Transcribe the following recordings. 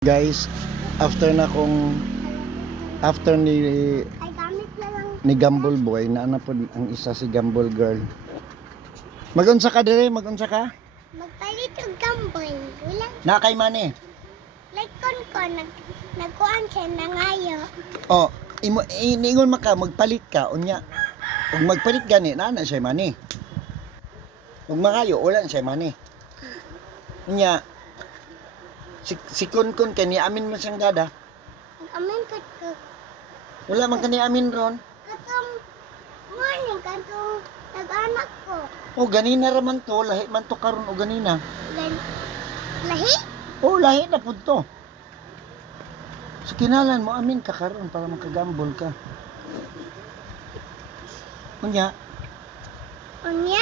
Guys, after ni Ay, gamit na lang. ni Gumball Boy na po ang isa si Gumball Girl. Magunsa ka dire, magunsa ka? Magpalit og gamboy. Wala. Na kay man Like ko, nagkuhan siya nangayo. Oh, ingon maka magpalit ka unya. Ug magpalit gani na siya mani. Ug mangayo wala siya mani. Unya si kun kani amin man siyang dada. Amin ko. Wala man kani amin ron. Katong morning, katong nag-anak ko. Oh, ganina ra man to, lahi man to karon o ganina. Lahi? Oh, lahi na pud to. So kinalan mo amin ka karon para makagambol ka. Unya, Unya?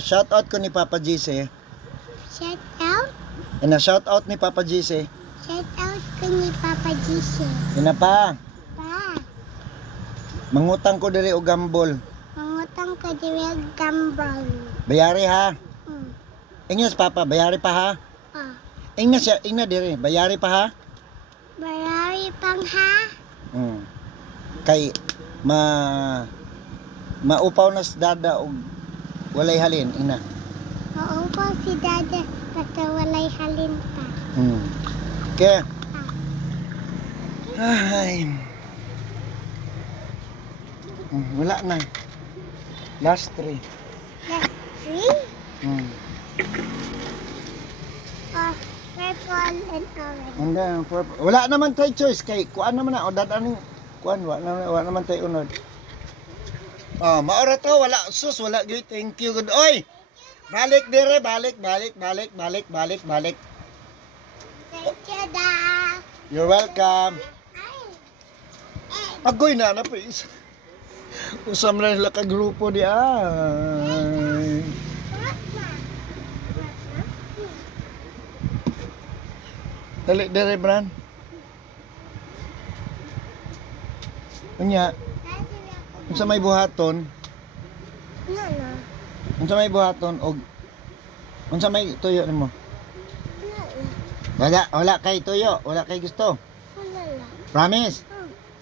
shout out ko ni Papa JC. Shout out? Shout out ni Papa JC. Shout out ko ni Papa Jisoo. Ina pa, Pa, mangutang ko diri og gambol. mangutang ka diri og gambol. Bayari ha. Hmm. Ingnas Papa, bayari pa ha. Ah, Ingna diri, bayari pa ha. barari pang ha? Hmm. Kay maupaw na sa dada og walay halin ina. Oo po si Dada, basta walay halin pa. Okay. Ay. Wala na. Last 3. Yes, three? Purple and orange. And then, wala naman tayo choice kay kuan naman na o dadaning kuan wala naman tayo unod. Maora to wala sus wala gyud thank you good. Oy. Balik dire, balik. Thank you, Da. You're welcome. Ay, Agoy na pa is. Usam na nila ka grupo di ay. what na? Dali dire Bran. Unya, unsa may buhaton? Ano na? Unsa may buhaton og unsa may tuyo nimo? Ano na? Wala kay tuyo, wala kay gusto. Ano na? Promise.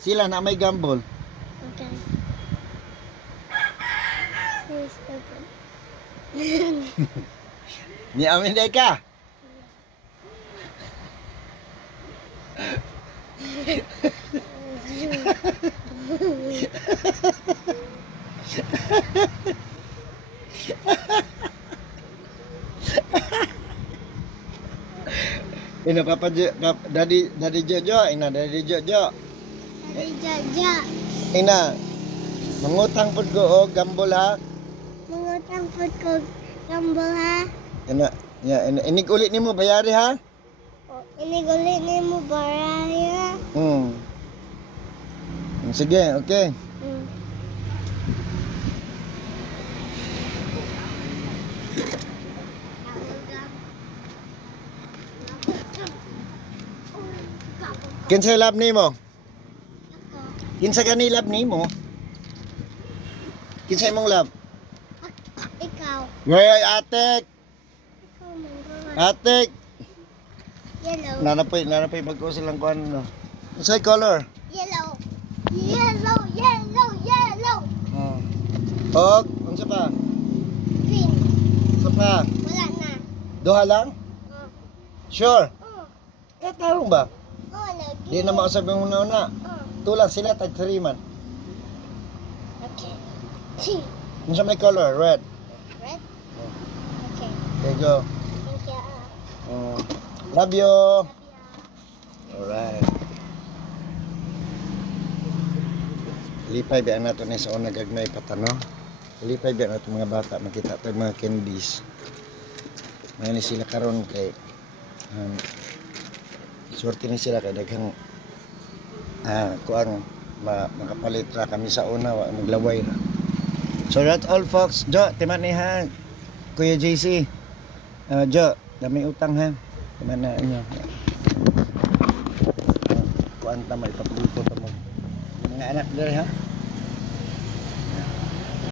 Sila na may gambol. Okay. Please, open. Ni amin day ka. Ina papa daddy Jojo, daddy Jojo. Ay, Jaja. Ina mangutang pud ko og gambol ha. Mangutang po ko gambol ha. Inig ulit nimo bayari ha. O, inigulit ni mo baraya. Sige, okay. Hmm. Kinsa lab nimo? Kinsa gani lab nimo? Kinsa imong lab? Ikaw. Ngay atek, Ikaw, manggawa. atek. Yellow. Nanapay magko silang kuan no. Unsay color? Yellow. Yellow, yellow, yellow. Og unsa pa? Green. Unsa pa? Wala na. Duha lang? Oh. Sure. Oh. Tarong ba? Oh, no. Di na mausab yung una. Oh. Tulang sila tag 3 man. Okay. T. Unsa may color? Red. Red? Okay. Okay, go. Thank you. Love you. Love you. Alright. Lipay biya nato ni sa una gagmay patano. Lipay biya nato mga bata makita tag mga candies. May ni sila karon kay sorti ni sila kay daghang kuan makapalit ra kami sa una wa maglaway ra. So that's all folks. Jo, timan ni ha. Kuya JC. Jo, dami utang ha. Timan na inyo. Kuan ta may paputo ta mo. Mga anak dere ha.